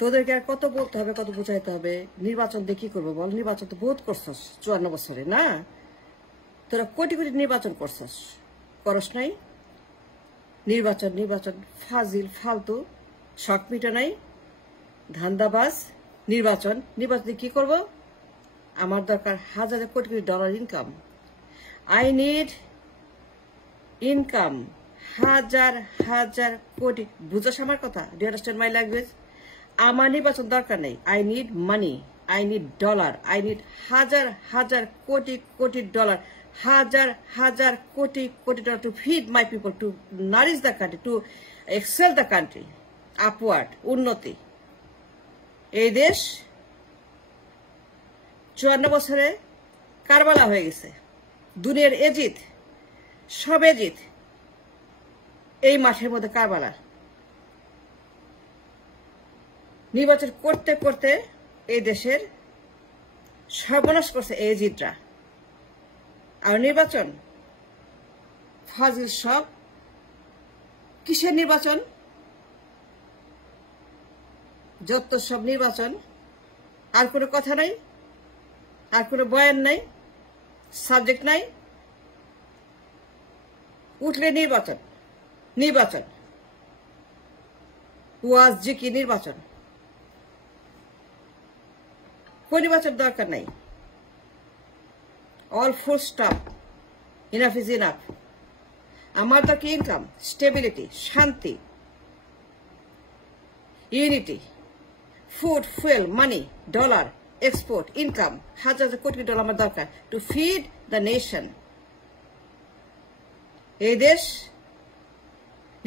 তোদেরকে আর কত বলতে হবে, কত বুঝাইতে হবে? নির্বাচন দিয়ে কি করবো বল? নির্বাচন তো বহুত করছস 54 বছরে, না? তোরা কোটি কোটি নির্বাচন করছস, করস নাই? নির্বাচন নির্বাচন ফাজিল ফালতু, শখ মিটা নাই, ধান্দাবাজ। নির্বাচন নির্বাচন দিয়ে কি করবো? আমার দরকার হাজার কোটি কোটি dollar income. I need income, হাজার হাজার কোটি। বুঝছ আমার কথা? Do you understand my language? আমার নির্বাচন দরকার নেই। I need money, I need dollar, I need হাজার হাজার কোটি কোটি ডলার, হাজার হাজার কোটি কোটি dollar to feed my people, to nourish the country, to excel the country, upward, উন্নতি। এই দেশ 54 বছরে কারবালা হয়ে গেছে। দুনিয়ার এজিত, সব এজিত এই মাঠের মধ্যে কারবালা। নির্বাচন করতে করতে এই দেশের সর্বনাশ করছে এই এজিতরা। আর নির্বাচন ফাজিল সব। কিসের নির্বাচন? যত সব নির্বাচন। আর কোনো কথা নাই, আর কোনো বয়ান নাই, সাবজেক্ট নাই। উঠলে নির্বাচন, নির্বাচন, ওয়াজ জিকি নির্বাচন। কোন নির্বাচন দরকার নাই। All full stop, enough is enough. আমার দরকার ইনকাম, স্টেবিলিটি, শান্তি, ইউনিটি, ফুড, ফুয়েল, মানি, ডলার, এক্সপোর্ট, ইনকাম, হাজার হাজার কোটি ডলার আমার দরকার টু ফিড দ্য নেশন। এই দেশ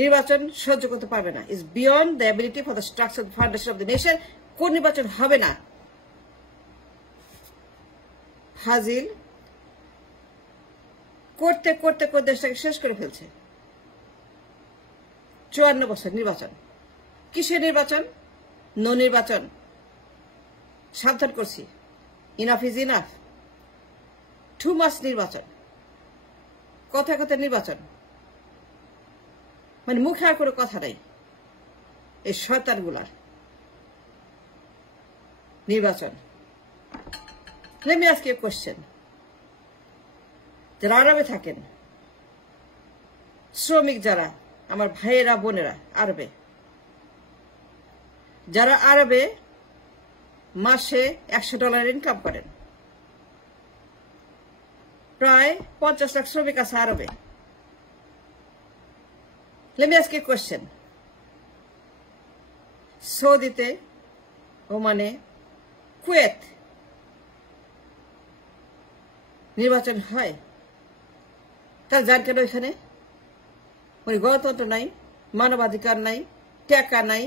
নির্বাচন সহ্য করতে পারবে না। Is beyond the ability for the structure foundation of the nation. কোন নির্বাচন হবে না? হাজিল করতে করতে করতে দেশটাকে শেষ করে ফেলছে। 54 বছর নির্বাচন। কিসের নির্বাচন? নো নির্বাচন। সাবধান করছি, ইনাফ ইজ ইনাফ। টু মাস নির্বাচন, কথা কথা নির্বাচন, মানে মুখে আর কোনো কথা নেই এই শয়তানগুলার। নির্বাচন। Let me ask you a question. যারা আরবে থাকেন, শ্রমিক যারা, আমার ভাইয়েরা বোনেরা আরবে, যারা আরবে মাসে $100 ইনকাম করেন, প্রায় 50 লাখ শ্রমিক আছে আরবে। Let me ask you a question. সৌদিতে, ওমানে, কুয়েত নির্বাচন হয়, তার যান কেন ওইখানে? ওই গণতন্ত্র নাই, মানবাধিকার নাই, টাকা নাই,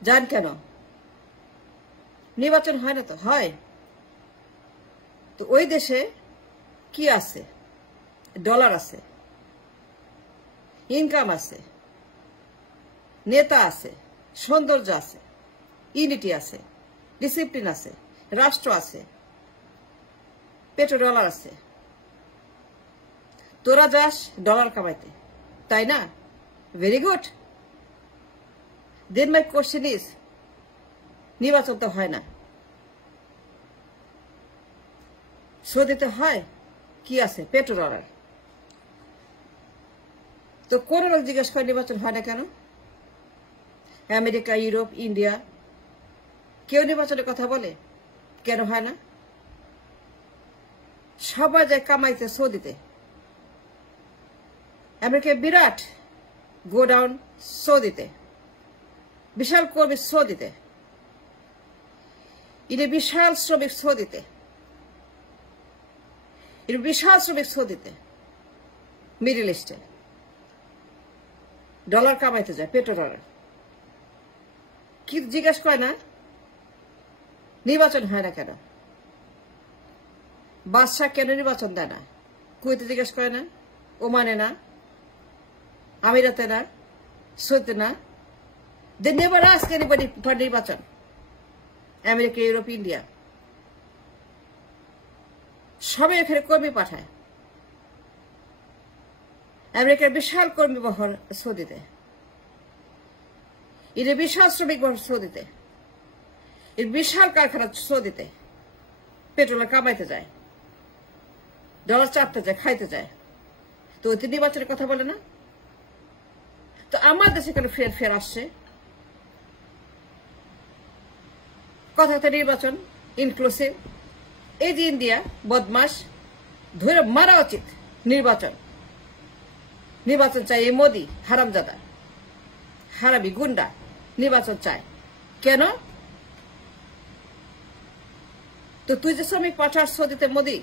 যান কেন? নির্বাচন হয় না তো? হয়। তো ওই দেশে কি আছে? ডলার আছে, ইনকাম আছে, নেতা আছে, সৌন্দর্য আছে, ইউনিটি আছে, ডিসিপ্লিন আছে, রাষ্ট্র আছে, পেট্রোডলার আছে। তোরা যাস ডলার কামাইতে, তাই না? Very good. Then my question is, নির্বাচন তো হয় না, সৌদিতে হয়, কি আছে? পেট্রোডলার। তো কোন লোক জিজ্ঞেস করে নির্বাচন হয় না কেন? আমেরিকা, ইউরোপ, ইন্ডিয়া, কেউ নির্বাচনের কথা বলে? কেন হয় না? সবাই যায় কামাইতে সৌদিতে। আমেরিকা বিরাট গোডাউন সৌদিতে, বিশাল কর্মী সৌদিতে, ইনি বিশাল শ্রমিক সৌদিতে, ইনি বিশাল শ্রমিক সৌদিতে, মিডল ইস্টে ডলার কামাইতে যায়, পেট্রোডলার। কি জিজ্ঞেস করে না নির্বাচন হয় না কেন? বাদশাহ কেন নির্বাচন দেয় না? কুয়েতে জিজ্ঞেস করে না, ওমানে না, আমিরাতে না, সৌদিতে না। They never ask anybody for নির্বাচন। আমেরিকা, ইউরোপ, ইন্ডিয়া সবাই এখানে কর্মী পাঠায়। আমেরিকার বিশাল কর্মী বহর সৌদিতে, এর বিশাল শ্রমিক সৌদিতে, এর বিশাল কারখানা সৌদিতে পেট্রোল কামাইতে যায়, ডলার চাপতে যায়, খাইতে যায়। তো অতি নির্বাচনের কথা বলে না। তো আমার দেশে কেন ফের ফের আসছে কথা, নির্বাচন ইনক্লুসিভ। এই যে ইন্ডিয়া বদমাস, ধরে মারা উচিত। নির্বাচন নির্বাচন চাই এই মোদি হারামজাদা, হারামি গুন্ডা নির্বাচন চায় কেন? তো তুই যে শ্রমিক পাঠাস সৌদিতে, মোদি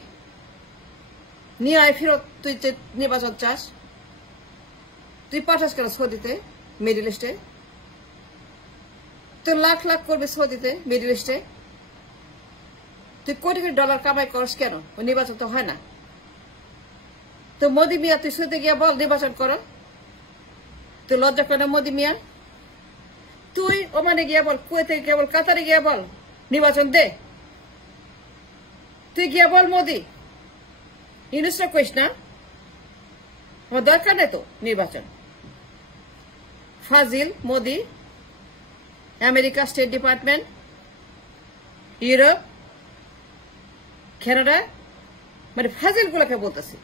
নিয়ে আয় ফেরত। তুই যে নির্বাচন চাস, তুই পাঠাস কেন সৌদিতে, মিডল ইস্টে? তুই লাখ লাখ করবে সৌদিতে, মিডল ইস্টে। তুই কোটি কোটি ডলার কামাই করস কেন? ওই নির্বাচন তো হয় না। তো মোদি মিয়া তুই সৌদিতে গিয়া বল নির্বাচন করো। তুই লজ্জা করে না মোদি মিয়া? তুই ওমানে গিয়া বল, কুয়েতে গিয়া বল, কাতারে গিয়া বল নির্বাচন দে। তুই গিয়া বল মোদি, ইউনুসরা কইস না। আমার দরকার নেই তো নির্বাচন। ফাজিল Modi, America state department, Europe, Canada, মানে ফাজিল গুলাকে বলতেছি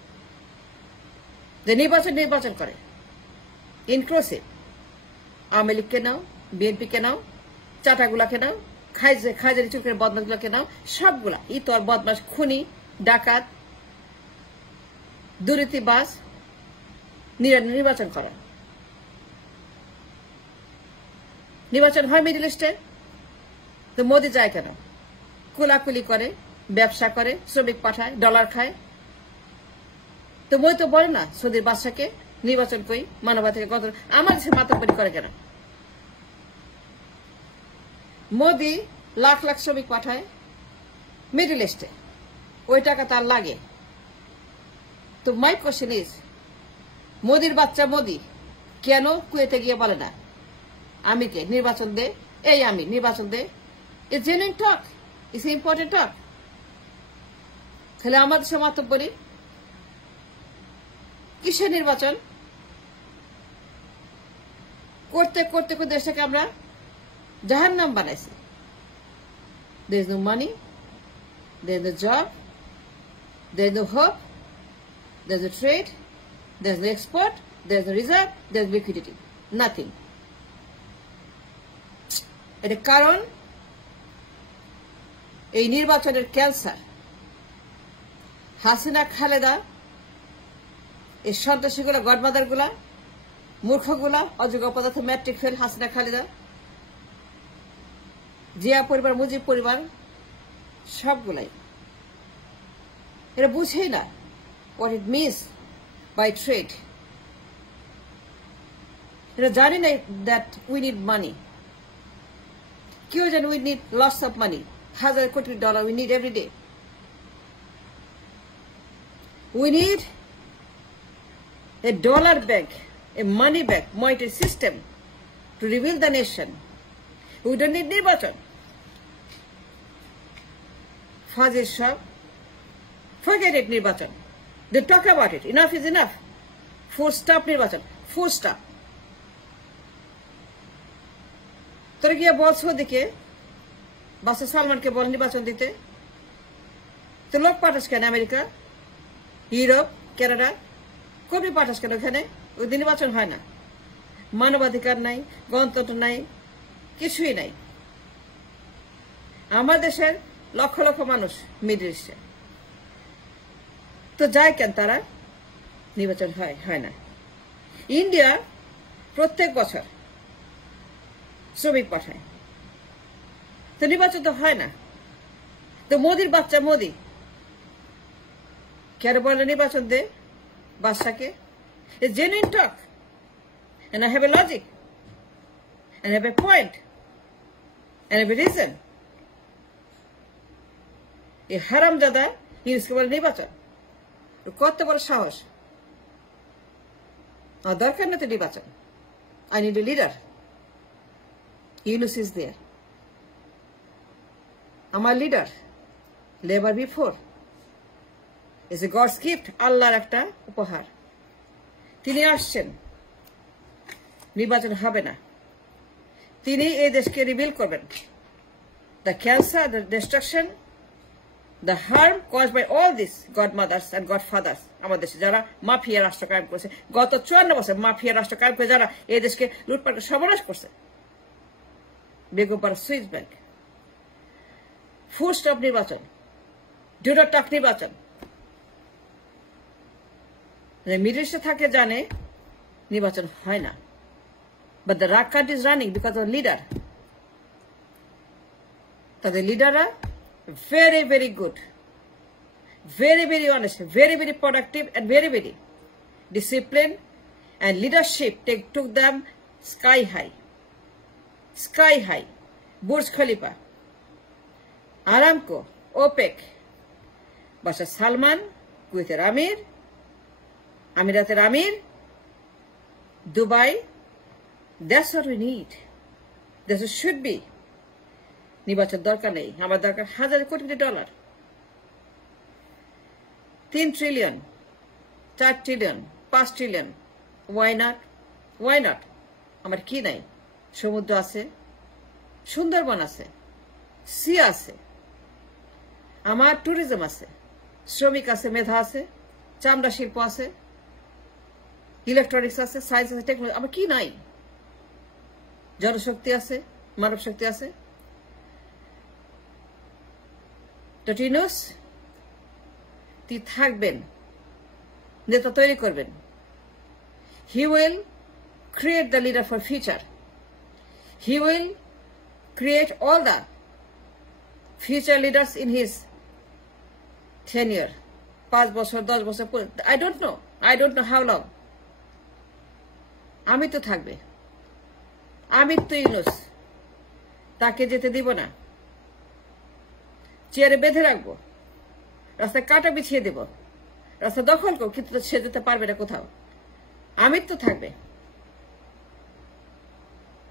যে নির্বাচন করে ইনক্লুসিভ। আওয়ামী লীগকে নাও, বিএনপিকে নাও, চাটাগুলাকে নাও, খাইজারি চুলকের বদমাসগুলাকে নাও, সবগুলা ইতর বদমাস, খুনি, ডাকাত, দুর্নীতিবাজ, নির্বাচন করা। নির্বাচন হয় মিডল ইস্টে, তো মোদি যায় কেন? কুলাকুলি করে, ব্যবসা করে, শ্রমিক পাঠায়, ডলার খায়। তো মোদি তো বলে না সৌদির বাদশাকে নির্বাচন করি, মানবাধিকার কত আমার দেশে মাতব্বরি করে কেন? মোদি লাখ লাখ শ্রমিক পাঠায় মিডল ইস্টে, ওই টাকা তার লাগে। তো মাই কোশ্চেন ইজ, মোদির বাচ্চা মোদি কেন কুয়েতে গিয়ে বলে না আমিকে নির্বাচন দে, এই আমি নির্বাচন দে? It's genuine talk, it's important talk. তাহলে আমাদের দেশে মাতব্বরি কিসের নির্বাচন? করতে করতে করতে দেশটাকে আমরা জাহান্নাম বানাইছি। There is no money, there is no job, there is no hope, there is no trade, there is no export, there is no reserve, there is liquidity, nothing. এর কারণ এই নির্বাচনের ক্যান্সার। হাসিনা, খালেদা, এই সন্ত্রাসীগুলা, গডমাদারগুলা, মূর্খগুলা, অযোগ্য পদার্থ, ম্যাট্রিক ফেল হাসিনা, খালেদা, জিয়া পরিবার, মুজিব পরিবার, সবগুলাই এরা বুঝেই না what it means by trade. এরা জানি না that we need money. কেউ জানে we need lots of money, হাজার কোটি dollar we need every day. We need a dollar bank, a money bank, monetary system to rebuild the nation. We don't need নির্বাচন। ফাজিল সব, forget it নির্বাচন। They talk about it. Enough is enough. Full stop নির্বাচন, full stop. তোরা গিয়ে বলছ ওদিকে বাসে সালমানকে বল নির্বাচন দিতে। তো লোক পাঠাস কেন আমেরিকা, ইউরোপ, কানাডা, কবি পাঠাস কেন ওখানে? ওই দিন নির্বাচন হয় না। মানবাধিকার নাই, গণতন্ত্র নাই, কিছুই নাই। আমার দেশের লক্ষ লক্ষ মানুষ মিডল ইস্টে, তো যায় কেন তারা? নির্বাচন হয় না। ইন্ডিয়া প্রত্যেক বছর শ্রমিক পাঠায়, তো নির্বাচন তো হয় না। তো মোদির বাচ্চা মোদি কেন বলে নির্বাচন দে বাদশাকে? It's genuine talk, and I have a logic, and I have a point, and I have a reason. এই হারামজাদা ইউনুসকে বলে নির্বাচন, কত বড় সাহস! আমার দরকার না তো নির্বাচন। I need a leader. Yunus is there. আমার leader, labour before, is a God's gift, আল্লাহর একটা উপহার। তিনি আসছেন, নির্বাচন হবে না। তিনি এই দেশকে রিবিল করবেন। The cancer, the destruction, the harm cause by all this godmothers and godfathers, আমার দেশে যারা মাফিয়া রাষ্ট্র কায়েম করেছে, গত 54 বছর মাফিয়া রাষ্ট্র কায়েম করে যারা এই দেশকে লুটপাট সর্বনাশ করছে। বেগম পাড়া সুইস ব্যাংক, ফুল স্টপ নির্বাচন, ডু নট টক নির্বাচন। মিডল ইস্টে থাকে জানে নির্বাচন হয় না, but the country is running because of leader. তাদের লিডাররা very, very good, very, very honest, very, very productive, and very, very disciplined, and leadership took them sky high. Sky high. Burj Khalifa, Aramco, OPEC, Bashar Salman, Kuwaitir Amir, Amirater Amir, Dubai. That's what we need. That's what should be. নির্বাচন দরকার নেই, আমার দরকার হাজার কোটি কোটি dollar, 3 trillion, 4 trillion, 5 trillion. Why not? Why not? আমার কি নাই? সমুদ্র আছে, সুন্দরবন আছে, সি আছে, আমার ট্যুরিজম আছে, শ্রমিক আছে, মেধা আছে, চামড়া শিল্প আছে, ইলেকট্রনিক্স আছে, সায়েন্স আছে, টেকনোলজি। আমার কি নাই? জনশক্তি আছে, মানব শক্তি আছে। টটিনোস তিনি থাকবেন, নেতা তৈরি করবেন। He will create the leader for future. He will create all the future leaders in his tenure. 5 বছর, 10 বছর, I don't know how long. আমি তো থাকবে, আমি তো ইউনুস, তাকে যেতে দিব না। চেয়ারে বেঁধে রাখবো, রাস্তায় কাটা বিছিয়ে দেব, রাস্তা দখল করব, কিন্তু সে যেতে পারবে না কোথাও। আমির তো থাকবে।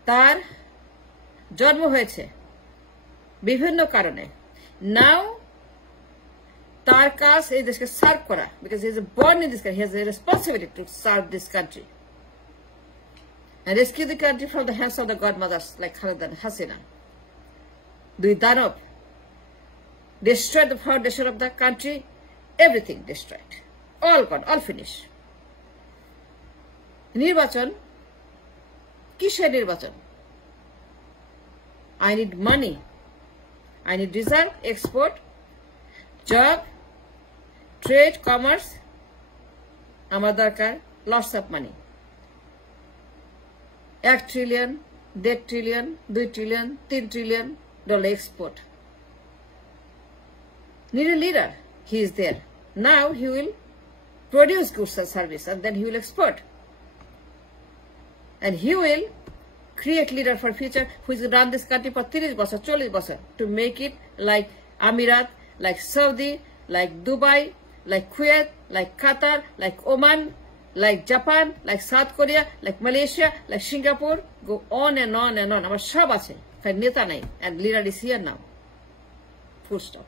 তার জন্ম হয়েছে বিভিন্ন কারণে। নাও তার কাজ এই দেশকে সার্ভ করা, because he is born in this country, he has a responsibility to serve this country and rescue the country from the hands of the godmothers like Khaleda and Hasina. দুই দানব destroyed the foundation of the country, everything destroyed, all gone, all finished. নির্বাচন কিসের নির্বাচন? I need money, I need reserve, export, job, trade, commerce. আমার দরকার lots of money. 1 trillion, 1.5 trillion, 2 trillion, 3 trillion dollar export. Need a leader. He is there. Now he will produce goods and service, and then he will export. And he will create leader for future who is run this country for 30 বছর, 40 বছর to make it like Amirat, like Saudi, like Dubai, like Kuwait, like Qatar, like Oman, like Japan, like South Korea, like Malaysia, like Singapore. Go on and on and on. আমার সব আছে, নেতা নাই, and leader is here now. Full stop.